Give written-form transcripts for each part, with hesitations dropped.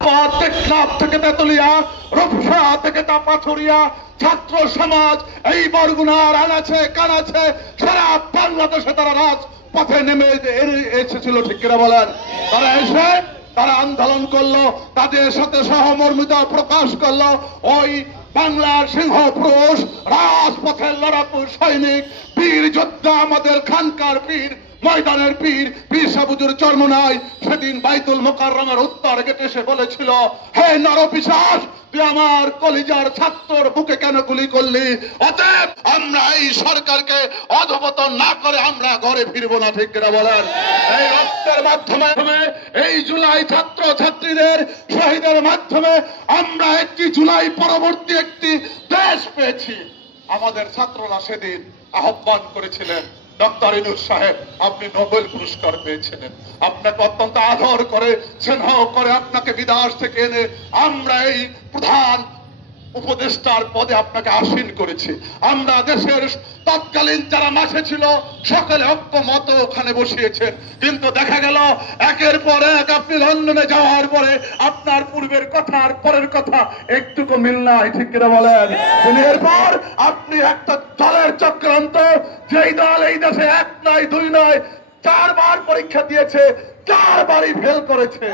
টেকনাফ থেকে তেতুলিয়া, রূপসা থেকে পাথুরিয়া, ছাত্র সমাজ এই বরগুনার আনাচে কানাচে সারা বাংলাদেশে তারা রাজপথে নেমে এসেছিল, ঠিক কিনা বলেন? তারা এসে তারা আন্দোলন করলো, তাদের সাথে সহমর্মিতা প্রকাশ করলো। ওই বাংলার সিংহ পুরুষ, রাজপথের লড়াকু সৈনিক, বীর যোদ্ধা, আমাদের খানকার পীর, ময়দানের পীর, পীর সাবুজুর চরমনাই সেদিন বাইতুল মোকাররমের উত্তর গেটে এসে বলেছিল, হে নরপিশাচ, তুই আমার কলিজার ছাত্রর বুকে কেন গুলি করলি? অতএব আমরা এই সরকারকে অধঃপতন না করে আমরা ঘরে ফিরবো না, ঠিক কিনা বলেন? এই রক্তের মাধ্যমে, এই জুলাই ছাত্র ছাত্রীদের শহীদের মাধ্যমে আমরা একটি জুলাই পরবর্তী একটি দেশ পেয়েছি। আমাদের ছাত্ররা সেদিন আহ্বান করেছিলেন, ডক্টর ইউনূস সাহেব, আপনি নোবেল পুরস্কার পেয়েছিলেন, আপনাকে অত্যন্ত আদর করে স্নেহ করে আপনাকে বিদেশ থেকে এনে আমরা এই প্রধান উপদেষ্টার পদে আপনাকে আসীন করেছি। আমরা দেশের তৎকালীন যারা মাঠে ছিল সকলে ঐক্যমত ওখানে বসিয়েছেন, কিন্তু দেখা গেল একের পর এক আপনি লন্ডনে যাওয়ার পরে আপনার পূর্বের কথা আর পরের কথা একটুকু মিল নাই, ঠিক কিনা বলেন? এরপর আপনি একটা দলের চক্রান্ত, যেই দল এই দেশে এক নয় দুই নয় 4 বার পরীক্ষা দিয়েছে, 4 বারই ফেল করেছে।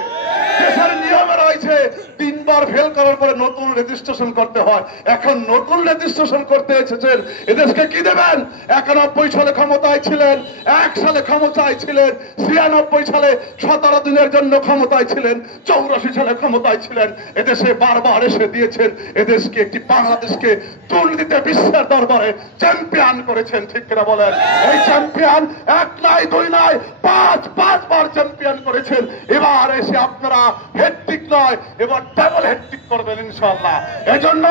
দেশের নিয়মে রয়েছে 3 বার ফেল করার পরে নতুন রেজিস্ট্রেশন করতে হয়। এখন নতুন রেজিস্ট্রেশন করতে এসেছেন, এদেশকে কি দেবেন? 91 সালে ক্ষমতায় ছিলেন, 1 সালে ক্ষমতায় ছিলেন, 96 সালে 17 দিনের জন্য ক্ষমতায় ছিলেন, 84 সালে ক্ষমতায় ছিলেন। এদেশে বারবার এসে দিয়েছেন, এদেশকে একটি বাংলাদেশকে দুর্নীতিতে বিশ্বের দরবারে চ্যাম্পিয়ন করেছেন, ঠিক কিনা বলেন? এই চ্যাম্পিয়ন 1 নয় 2 নয় 5 বার চ্যাম্পিয়ন করেছেন। এবার এসে আপনারা হেডটিক নয়, এবার ডাবল হেডটিক করবেন ইনশাআল্লাহ। এজন্য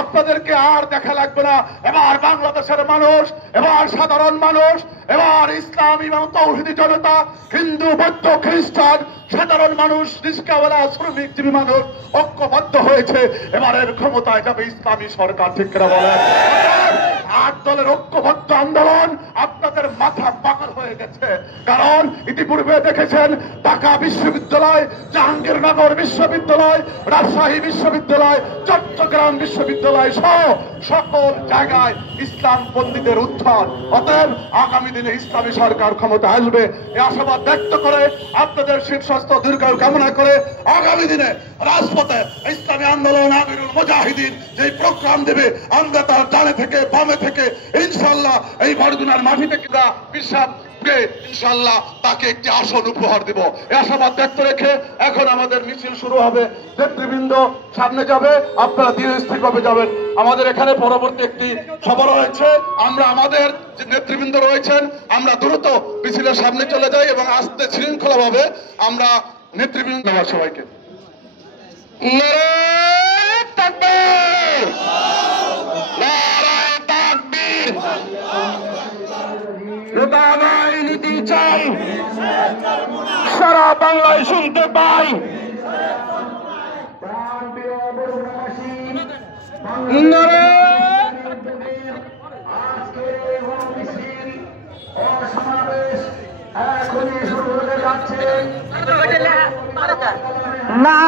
আপনাদেরকে আর দেখা লাগবে না। এবার বাংলাদেশের মানুষ, এবার সাধারণ মানুষ, এবার ইসলামী এবং তৌহিদি জনতা, হিন্দু, বৌদ্ধ, খ্রিস্টান, সাধারণ মানুষ, রিস্কাওয়ালা, শ্রমিকজীবী মানুষ ঐক্যবদ্ধ হয়েছে। এবারের ক্ষমতায় যাবে ইসলামী সরকার, ঠিক করে বলেন? 8 দলের ঐক্যবদ্ধ আন্দোলন আপনাদের মাথা পাগল হয়ে গেছে। কারণ ইতিপূর্বে দেখেছেন ঢাকা বিশ্ববিদ্যালয়, জাহাঙ্গীরনগর বিশ্ববিদ্যালয়, রাজশাহী বিশ্ববিদ্যালয়, চট্টগ্রাম বিশ্ববিদ্যালয় সহ সকল জায়গায় ইসলাম পন্ডিতের উত্থান। অতএব আগামী দিনে ইসলামী সরকার ক্ষমতা আসবে এই আশাবাদ ব্যক্ত করে, আপনাদের শীর্ষস্থ দীর্ঘায়ু কামনা করে আগামী দিনে রাজপথে ইসলামী আন্দোলন আমিরুল মুজাহিদিন যে প্রোগ্রাম দেবে, আমরা তার ডানে থেকে বামে থেকে ইনশাআল্লাহ এই বরগুনার মাটি থেকে বিশ্বাস ইনশাআল্লাহ তাকে একটি আসন উপহার দিব, এই আশাবাদ ব্যক্ত রেখে এখন আমাদের মিছিল শুরু হবে। নেতৃবৃন্দ সামনে যাবে, আপনারা ধীরস্থির ভাবে যাবেন। আমাদের এখানে পরবর্তী একটি সভা রয়েছে, আমরা আমাদের যে নেতৃবৃন্দ রয়েছেন আমরা দ্রুত মিছিলের সামনে চলে যাই এবং আস্তে শৃঙ্খলা ভাবে আমরা নেতৃবৃন্দ সবাইকে নীতি চাই, সারা বাংলায় শুনতে পাই। না